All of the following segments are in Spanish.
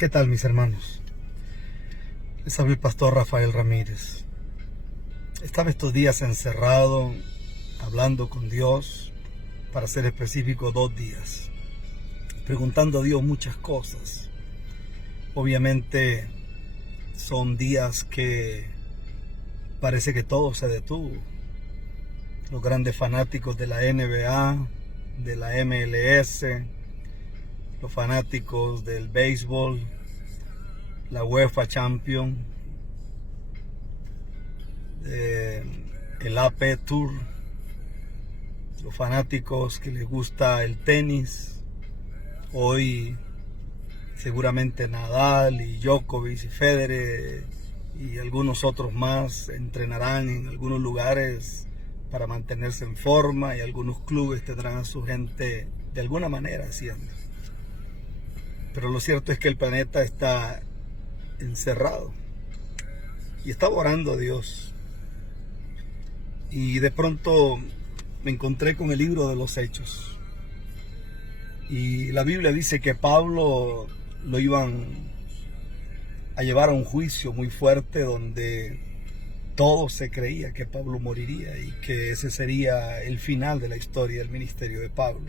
¿Qué tal, mis hermanos? Les habla el pastor Rafael Ramírez. Estaba estos días encerrado, hablando con Dios, para ser específico 2 días, preguntando a Dios muchas cosas. Obviamente son días que parece que todo se detuvo. Los grandes fanáticos de la NBA, de la MLS, los fanáticos del béisbol, la UEFA Champions, el AP Tour, los fanáticos que les gusta el tenis. Hoy seguramente Nadal y Djokovic y Federer y algunos otros más entrenarán en algunos lugares para mantenerse en forma, y algunos clubes tendrán a su gente de alguna manera haciendo. Pero lo cierto es que el planeta está encerrado, y estaba orando a Dios, y de pronto me encontré con el libro de los Hechos, y la Biblia dice que Pablo lo iban a llevar a un juicio muy fuerte, donde todo se creía que Pablo moriría y que ese sería el final de la historia del ministerio de Pablo.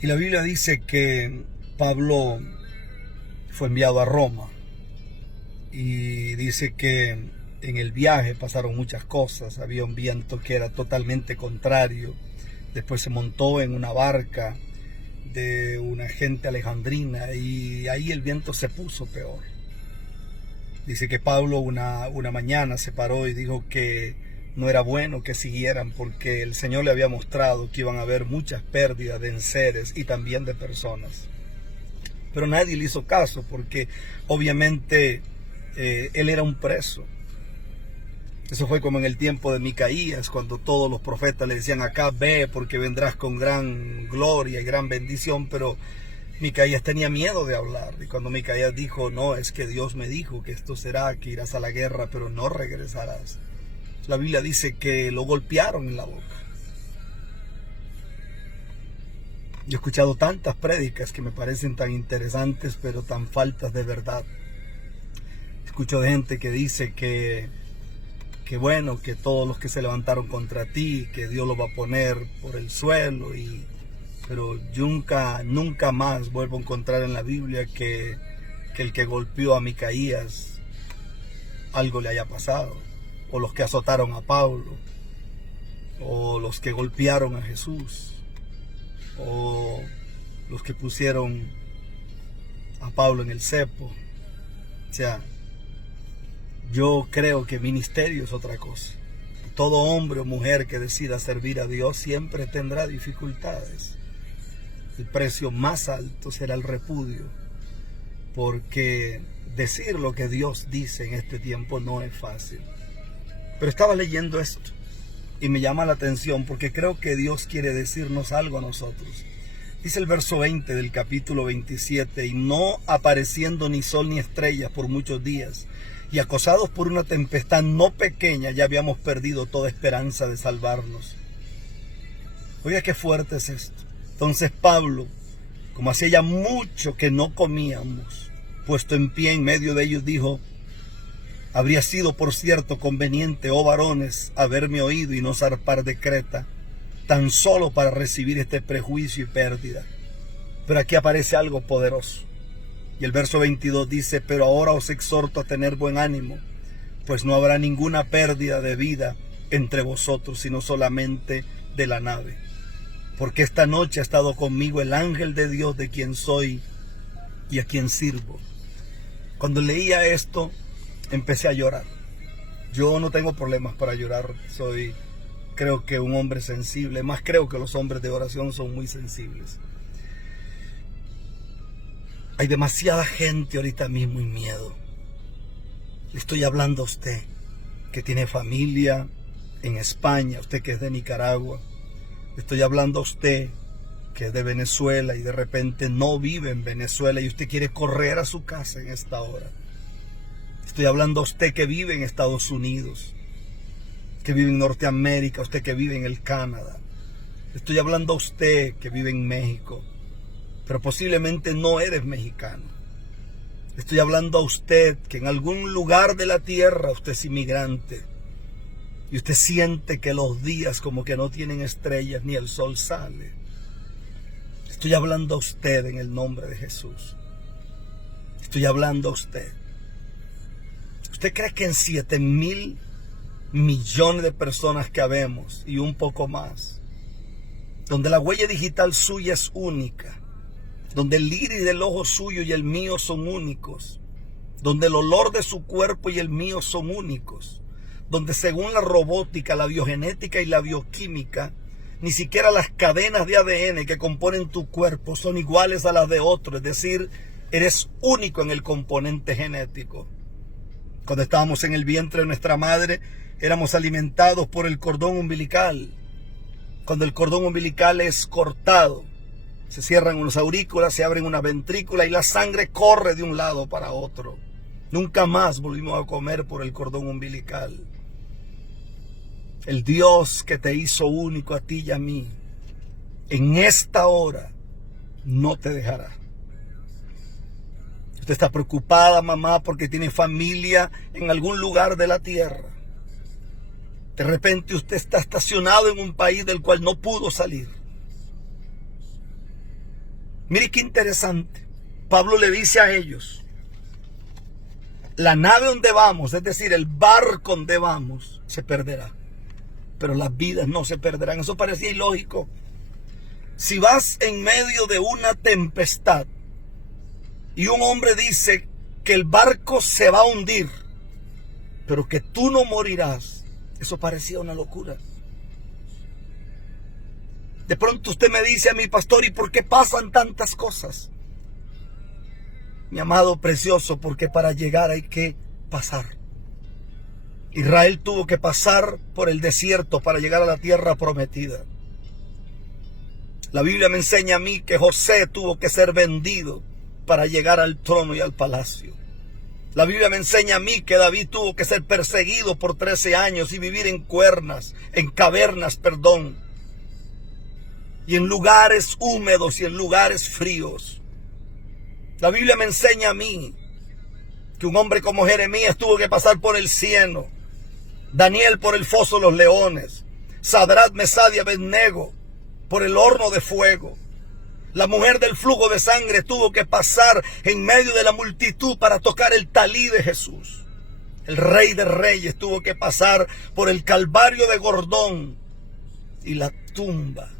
Y la Biblia dice que Pablo fue enviado a Roma, y dice que en el viaje pasaron muchas cosas. Había un viento que era totalmente contrario. Después se montó en una barca de una gente alejandrina, y ahí el viento se puso peor. Dice que Pablo una mañana se paró y dijo que no era bueno que siguieran, porque el Señor le había mostrado que iban a haber muchas pérdidas de enseres y también de personas. Pero nadie le hizo caso, porque obviamente él era un preso. Eso fue como en el tiempo de Micaías, cuando todos los profetas le decían: acá ve, porque vendrás con gran gloria y gran bendición. Pero Micaías tenía miedo de hablar, y cuando Micaías dijo: no, es que Dios me dijo que esto será, que irás a la guerra pero no regresarás, la Biblia dice que lo golpearon en la boca. Yo he escuchado tantas prédicas que me parecen tan interesantes, pero tan faltas de verdad. Escucho de gente que dice que bueno, que todos los que se levantaron contra ti, que Dios los va a poner por el suelo, pero yo nunca más vuelvo a encontrar en la Biblia que el que golpeó a Micaías algo le haya pasado, o los que azotaron a Pablo, o los que golpearon a Jesús, o los que pusieron a Pablo en el cepo. O sea, yo creo que ministerio es otra cosa. Todo hombre o mujer que decida servir a Dios siempre tendrá dificultades. El precio más alto será el repudio, porque decir lo que Dios dice en este tiempo no es fácil. Pero estaba leyendo esto y me llama la atención, porque creo que Dios quiere decirnos algo a nosotros. Dice el verso 20 del capítulo 27, y no apareciendo ni sol ni estrellas por muchos días, y acosados por una tempestad no pequeña, ya habíamos perdido toda esperanza de salvarnos. Oiga, qué fuerte es esto. Entonces Pablo, como hacía ya mucho que no comíamos, puesto en pie en medio de ellos, dijo: habría sido, por cierto, conveniente, oh varones, haberme oído y no zarpar de Creta, tan solo para recibir este prejuicio y pérdida. Pero aquí aparece algo poderoso. Y el verso 22 dice: pero ahora os exhorto a tener buen ánimo, pues no habrá ninguna pérdida de vida entre vosotros, sino solamente de la nave. Porque esta noche ha estado conmigo el ángel de Dios, de quien soy y a quien sirvo. Cuando leía esto, empecé a llorar. Yo no tengo problemas para llorar. Creo que un hombre sensible, más creo que los hombres de oración son muy sensibles. Hay demasiada gente ahorita mismo en miedo. Le estoy hablando a usted que tiene familia en España, usted que es de Nicaragua. Le estoy hablando a usted que es de Venezuela y de repente no vive en Venezuela y usted quiere correr a su casa en esta hora. Estoy hablando a usted que vive en Estados Unidos, que vive en Norteamérica, usted que vive en el Canadá. Estoy hablando a usted que vive en México. pero posiblemente no eres mexicano. Estoy hablando a usted que en algún lugar de la tierra usted es inmigrante y usted siente que los días como que no tienen estrellas ni el sol sale. Estoy hablando a usted en el nombre de Jesús. Estoy hablando a usted. ¿Usted cree que en 7,000 millones de personas que habemos y un poco más, donde la huella digital suya es única, donde el iris del ojo suyo y el mío son únicos, donde el olor de su cuerpo y el mío son únicos, donde según la robótica, la biogenética y la bioquímica, ni siquiera las cadenas de ADN que componen tu cuerpo son iguales a las de otro, es decir, eres único en el componente genético? Cuando estábamos en el vientre de nuestra madre, éramos alimentados por el cordón umbilical. Cuando el cordón umbilical es cortado, se cierran unas aurículas, se abren una ventrícula y la sangre corre de un lado para otro. Nunca más volvimos a comer por el cordón umbilical. El Dios que te hizo único a ti y a mí, en esta hora no te dejará. Usted está preocupada, mamá, porque tiene familia en algún lugar de la tierra. De repente usted está estacionado en un país del cual no pudo salir. Mire qué interesante. Pablo le dice a ellos, la nave donde vamos, es decir, el barco donde vamos, se perderá. Pero las vidas no se perderán. Eso parecía ilógico. Si vas en medio de una tempestad y un hombre dice que el barco se va a hundir, pero que tú no morirás, eso parecía una locura. De pronto usted me dice a mi pastor, ¿y por qué pasan tantas cosas? Mi amado precioso, porque para llegar hay que pasar. Israel tuvo que pasar por el desierto para llegar a la tierra prometida. La Biblia me enseña a mí que José tuvo que ser vendido para llegar al trono y al palacio. La Biblia me enseña a mí que David tuvo que ser perseguido por 13 años y vivir en cavernas, y en lugares húmedos y en lugares fríos. La Biblia me enseña a mí que un hombre como Jeremías tuvo que pasar por el cieno, Daniel por el foso de los leones, Sadrach, Mesach y Abednego por el horno de fuego. La mujer del flujo de sangre tuvo que pasar en medio de la multitud para tocar el talí de Jesús. El Rey de Reyes tuvo que pasar por el Calvario de Gordón y la tumba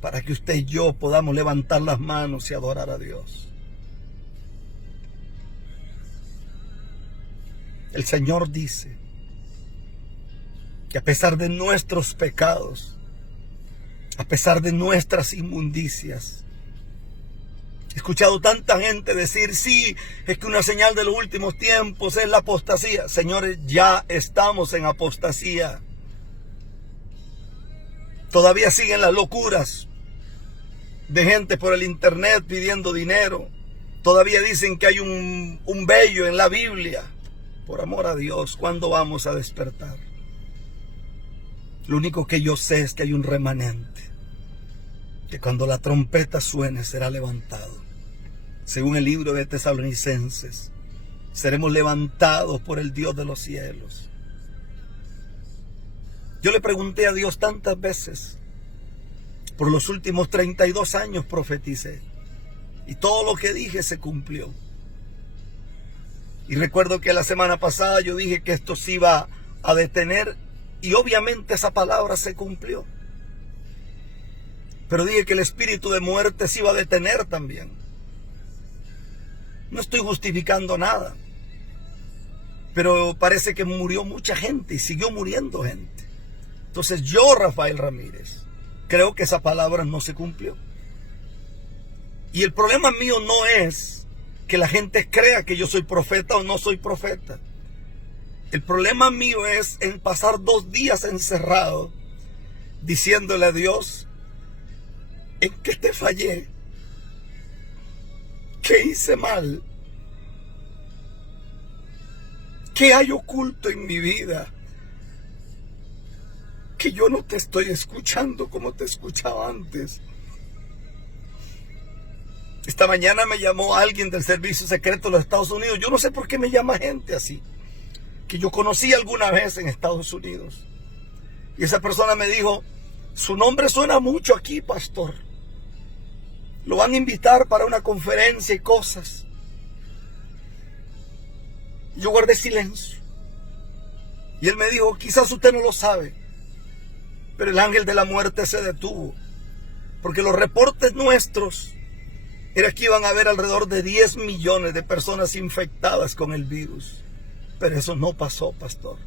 para que usted y yo podamos levantar las manos y adorar a Dios. El Señor dice que a pesar de nuestros pecados, a pesar de nuestras inmundicias, he escuchado tanta gente decir, sí, es que una señal de los últimos tiempos es la apostasía. Señores, ya estamos en apostasía. Todavía siguen las locuras de gente por el internet pidiendo dinero. Todavía dicen que hay un vello en la Biblia. Por amor a Dios, ¿cuándo vamos a despertar? Lo único que yo sé es que hay un remanente, que cuando la trompeta suene será levantado. Según el libro de Tesalonicenses, seremos levantados por el Dios de los cielos. Yo le pregunté a Dios tantas veces, por los últimos 32 años profeticé, y todo lo que dije se cumplió. Y recuerdo que la semana pasada yo dije que esto se iba a detener, y obviamente esa palabra se cumplió. Pero dije que el espíritu de muerte se iba a detener también. No estoy justificando nada, pero parece que murió mucha gente y siguió muriendo gente. Entonces yo, Rafael Ramírez, creo que esa palabra no se cumplió. Y el problema mío no es que la gente crea que yo soy profeta o no soy profeta. El problema mío es en pasar 2 días encerrado diciéndole a Dios, ¿en qué te fallé? ¿Qué hice mal? ¿Qué hay oculto en mi vida? Que yo no te estoy escuchando como te escuchaba antes. Esta mañana me llamó alguien del servicio secreto de los Estados Unidos. Yo no sé por qué me llama gente así, que yo conocí alguna vez en Estados Unidos. Y esa persona me dijo, su nombre suena mucho aquí, pastor. Lo van a invitar para una conferencia y cosas. Yo guardé silencio. Y él me dijo, quizás usted no lo sabe, pero el ángel de la muerte se detuvo. Porque los reportes nuestros era que iban a haber alrededor de 10 millones de personas infectadas con el virus. Pero eso no pasó, pastor.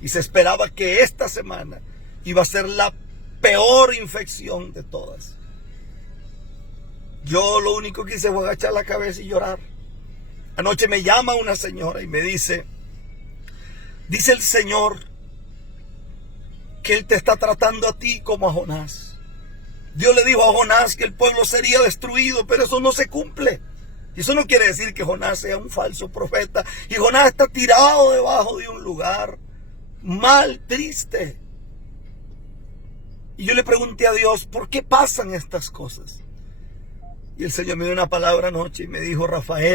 Y se esperaba que esta semana iba a ser la peor infección de todas. Yo lo único que hice fue agachar la cabeza y llorar. Anoche me llama una señora y me dice el Señor que Él te está tratando a ti como a Jonás. Dios le dijo a Jonás que el pueblo sería destruido, pero eso no se cumple. Y eso no quiere decir que Jonás sea un falso profeta. Y Jonás está tirado debajo de un lugar mal, triste. Y yo le pregunté a Dios, ¿por qué pasan estas cosas? Y el Señor me dio una palabra anoche y me dijo, Rafael,